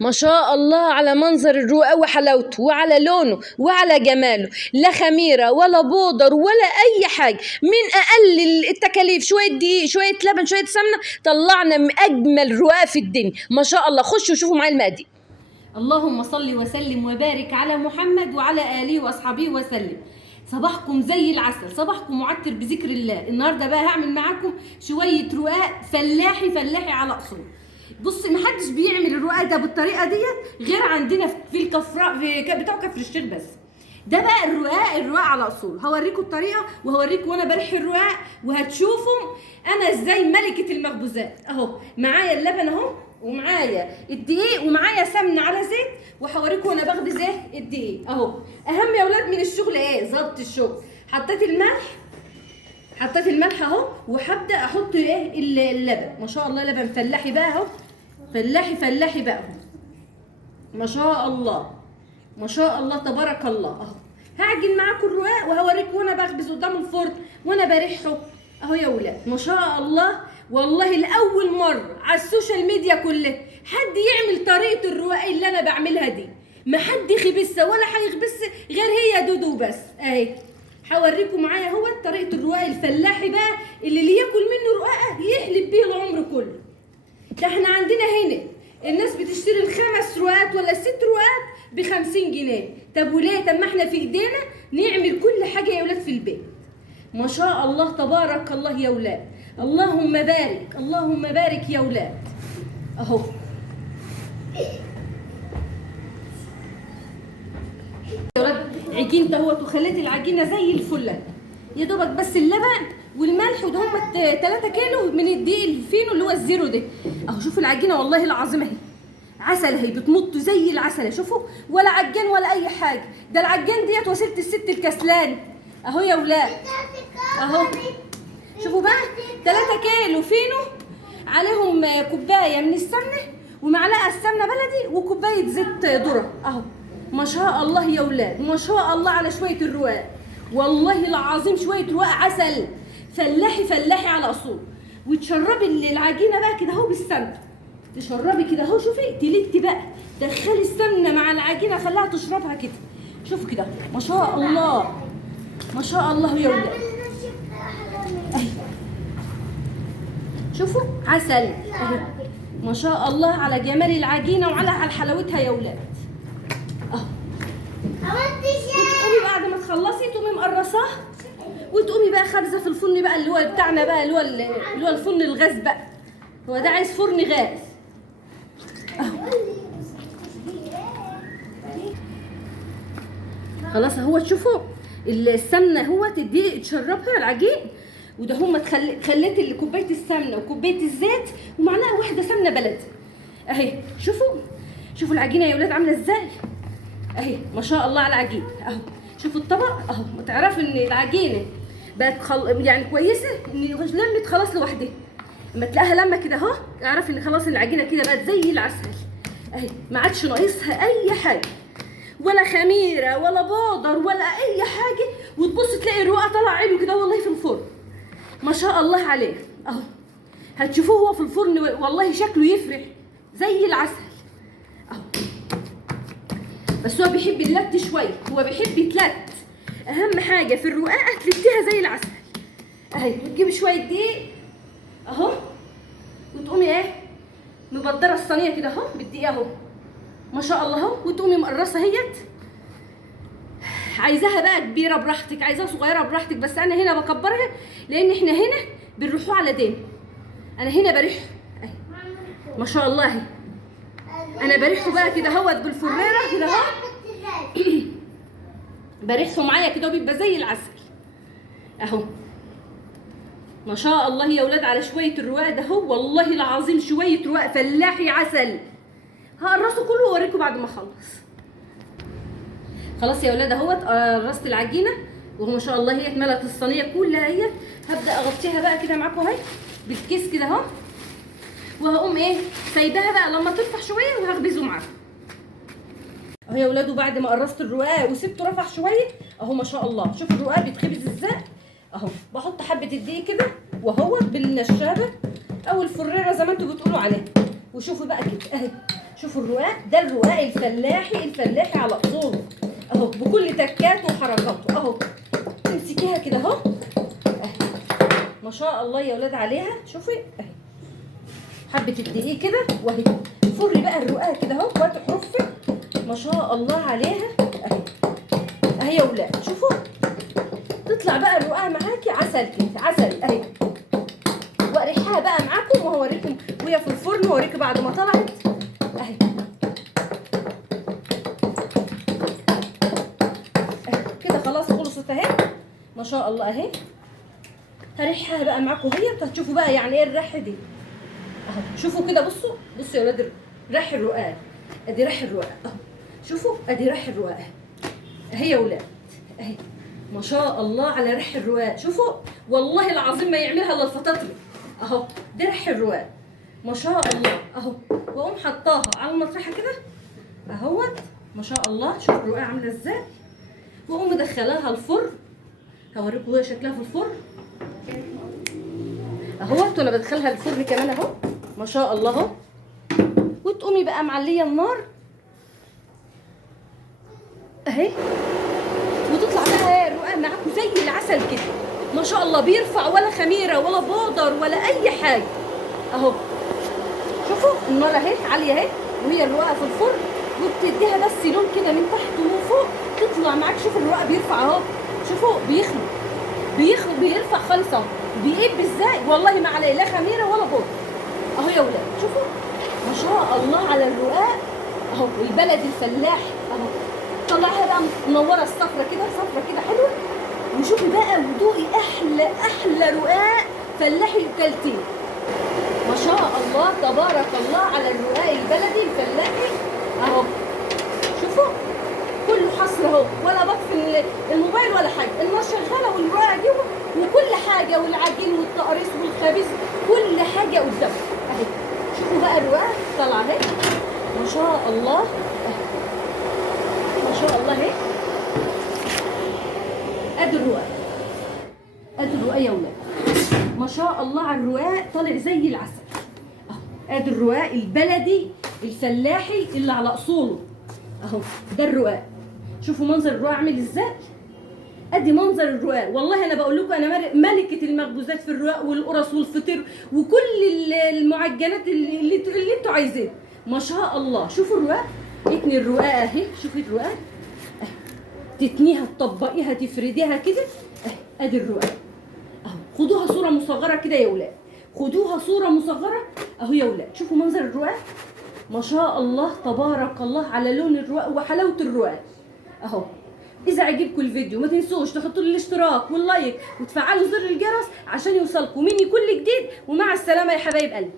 ما شاء الله على منظر الرقاق وحلاوته وعلى لونه وعلى جماله، لا خميره ولا بودر ولا اي حاجه، من اقل التكاليف شويه دقيق شويه لبن شويه سمنه طلعنا من اجمل رقاق في الدنيا. ما شاء الله. خشوا شوفوا معايا المقادير. اللهم صل وسلم وبارك على محمد وعلى آله وأصحابه وسلم. صباحكم زي العسل، صباحكم معطر بذكر الله. النهارده بقى هعمل معاكم شوية رقاق فلاحي فلاحي على أصول. بص، محدش بيعمل الرقاق ده بالطريقة ديت غير عندنا في الكفراء بتوع كفر الشيخ بس. ده بقى الرقاق على اصول. هوريكم الطريقه وهوريكم وانا برح الرقاق، وهتشوفوا انا ازاي ملكه المخبوزات. اهو معايا اللبن اهو، ومعايا الدقيق، ومعايا سمنه على زيت، وهوريكم وانا باخد زيت الدقيق اهو. اهم يا اولاد من الشغل ايه؟ ظبط الشغل. حطيت الملح اهو، وهبدا احط ايه؟ اللبن. ما شاء الله لبن فلاحي بقى اهو، فلاحي بقى اهو. ما شاء الله ما شاء الله تبارك الله اهو. هعجن معاكم الرقاق وهوريكم وانا بخبز قدام الفرن وانا بريحه اهو يا ولاد. ما شاء الله. والله لاول مره على السوشيال ميديا كلها حد يعمل طريقه الرقاق اللي انا بعملها دي. ما حد يخبزها ولا هيخبزها غير هي دودو بس اهي. هوريكم معايا اهو طريقه الرقاق الفلاحي بقى اللي ياكل منه رقاقه يحلب بيه العمر كله. ده احنا عندنا هنا الناس بتشتري ال5 رقاقات ولا ال6 رقاقات ب50 جنيه. طب وليه؟ طب ما احنا في ايدينا نعمل كل حاجه يا ولاد في البيت. ما شاء الله تبارك الله يا ولاد. اللهم بارك اللهم بارك يا ولاد اهو. يا ولاد عجينه اهوت، وخليت العجينه زي الفل يا دوبك، بس اللبن والملح وده هم 3 كيلو من الدقيق الفينو اللي هو الزيرو ده اهو. شوفوا العجينه والله العظيم اهي عسل اهي، بتمط زي العسل. شوفوا ولا عجان ولا اي حاجه. ده العجان ديت وسيله الست الكسلان اهو يا ولاد اهو. شوفوا بقى 3 كيلو فينو عليهم كوبايه من السمنه ومعلقه السمنه بلدي وكوبايه زيت ذره اهو. ما شاء الله يا ولاد ما شاء الله على شويه الرقاق. والله العظيم شويه رقاق عسل فلاحي على اصول. وتشربي العجينه بقى كده اهو بالسمنه، تشربي كده اهو. شوفي تلتي بقى، دخلي السمنه مع العجينه خليها تشربها كده. شوفوا كده ما شاء الله ما شاء الله يا ولاد اهي. شوفوا عسل اهي. ما شاء الله على جمال العجينه وعلى حلاوتها يا ولاد اهو. تقومي بعد ما تخلصي تقومي مقرصاه، وتقومي بقى خابزه في الفرن بقى اللي هو بتاعنا بقى اللي هو الفرن الغاز بقى. هو ده عايز فرن غاز اهو. خلاص اهو. تشوفوا السمنه اهو تدي تشربها العجين، وده هم خليت كوبايه السمنه وكوبايه الزيت ومعلقه واحده سمنه بلدي اهي. شوفوا العجينه يا ولاد عامله ازاي اهي. ما شاء الله على العجين اهو. شوفوا الطبق اهو. تعرفوا ان العجينه بقت يعني كويسه، ان لمت خلاص لوحدها. لما تلاقيها لما كده اهو اعرفي ان خلاص العجينه كده بقت زي العسل اهي. ما عادش ناقصها اي حاجه، ولا خميره ولا بودر ولا اي حاجه. وتبص تلاقي الرقاق طلع عينه كده والله في الفرن. ما شاء الله عليه اهو. هتشوفوه هو في الفرن والله شكله يفرح زي العسل اهو. بس هو بيحب اللت شويه، هو بيحب يتلت. اهم حاجه في الرقاقه تلتيها زي العسل اهي. وتجيبي شويه دقيق اهو، وتقومي ايه مبدره الصينيه كده اهو بالدقيق اهو. ما شاء الله اهو. وتقومي مقرصه اهيت. عايزاها بقى كبيره براحتك، عايزاها صغيره براحتك، بس انا هنا بكبرها لان احنا هنا بنروحوه على دين. انا هنا بريحه اهي. ما شاء الله اهي. انا بريحه بقى كده اهوت بالفريره كده اهو. بريحه معايا كده وبيبقى زي العسل اهو. ما شاء الله يا ولاد على شويه الرقاق ده اهو. والله العظيم شويه رقاق فلاحي عسل. هقرصه كله واوريكم بعد ما اخلص. خلاص يا ولاد اهوت قرصت العجينه، وهو ما شاء الله هي اتملت الصينيه كلها اهي. هبدا اغطيها بقى كده معاكم اهي بالكيس كده اهو، وهقوم ايه سايباها بقى لما ترفع شويه وهخبزه معاكم اهو يا ولاد. وبعد ما قرصت الرقاق وسبته رفع شويه اهو ما شاء الله. شوفوا الرقاق بيتخبز ازاي اهو. بحط حبه الدقيق كده وهو بالنشابه او الفريره زي ما انتوا بتقولوا عليها. وشوفوا بقى كده اهي. شوفوا الرقاق ده، الرقاق الفلاحي على اصوله اهو، بكل تكاته وحركاته اهو. تمسكيها كده اهو اهي، ما شاء الله يا ولاد عليها. شوفي اهي حبه الدقيق كده واهي. فري بقى الرقاق كده اهو وقت حرفك، ما شاء الله عليها اهي اهي يا ولاد. شوفوا تطلع بقى الرقاق معاكي عسل كده، عسل اهي. واريحها بقى معاكم وهوريكم وهي في الفرن، وهوريكم بعد ما طلعت اهي. كده خلاص خلصت اهي ما شاء الله اهي. هريحها بقى معاكم وهي هتشوفوا بقى يعني ايه الريحه دي اهو. شوفوا كده، بصوا يا ولاد ريح الرقاق، ادي ريح الرقاق اهو. شوفوا ادي ريح الرقاق اهي يا ولاد اهي، ما شاء الله على ريح الرقاق. شوفوا والله العظيم ما يعملها الا الفطاطري اهو. ده ريح الرقاق ما شاء الله اهو. واقوم حطاها على المطرحه كده اهوت ما شاء الله. شوف الرقاق عامله ازاي. واقوم مدخلاها الفرن، هوريكم وهي شكلها في الفرن اهوت. وانا بدخلها الفرن كمان اهو ما شاء الله اهو. وتقومي بقى معليه النار اهي، وتطلع بقى الرقاق معاكم زي العسل كده ما شاء الله. بيرفع ولا خميره ولا بودر ولا اي حاجه اهو. شوفوا النار اهي عاليه اهي، وهي الرقاق في الفرن، وبتديها بس لون كده من تحت ومن فوق تطلع معاك. شوفوا الرقاق بيرفع اهو، شوفوا بيرفع خالص اهو. بيقب ازاي والله ما عليه لا خميره ولا بودر اهو يا ولاد. شوفوا ما شاء الله على الرقاق اهو، البلد الفلاحي اهو. طلعها بقى منوره الصفرة كده حلوه. وشوفي بقى ودوقي احلى رقاق فلاحي وكلتيه ما شاء الله تبارك الله على الرقاق البلدي الفلاحي اهو. شوفوا كله حصر اهو، ولا بطفي الموبايل ولا حاجه، النار شغاله والرقاق جوه وكل حاجه، والعجين والتقريص والخبيز كل حاجه قدامك اهي. شوفوا بقى الرقاق طالعه اهي ما شاء الله اهي ما شاء الله اهي. ادي الرقاق يا ولاد ما شاء الله على الرقاق، طالع زي العسل اهو. ادي الرقاق البلدي الفلاحي اللي على اصوله اهو. ده الرقاق، شوفوا منظر الرقاق عامل ازاي. ادي منظر الرقاق. والله انا بقول لكم انا ملكه المخبوزات في الرقاق والقرص والفطير وكل المعجنات اللي انتوا عايزينها ما شاء الله. شوفوا الرقاق، اتني الرقاق اهي. شوفي الرقاق اهي، تتنيها تطبقيها تفرديها كده اهي. ادي الرقاق اهو. خدوها صوره مصغره كده يا ولاد، خدوها صوره مصغره اهو يا ولاد. شوفوا منظر الرقاق ما شاء الله تبارك الله على لون الرقاق وحلاوه الرقاق اهو. اذا عجبكم الفيديو ما تنسوش تحطوا لي الاشتراك واللايك وتفعلوا زر الجرس عشان يوصلكم مني كل جديد. ومع السلامه يا حبايب قلبي.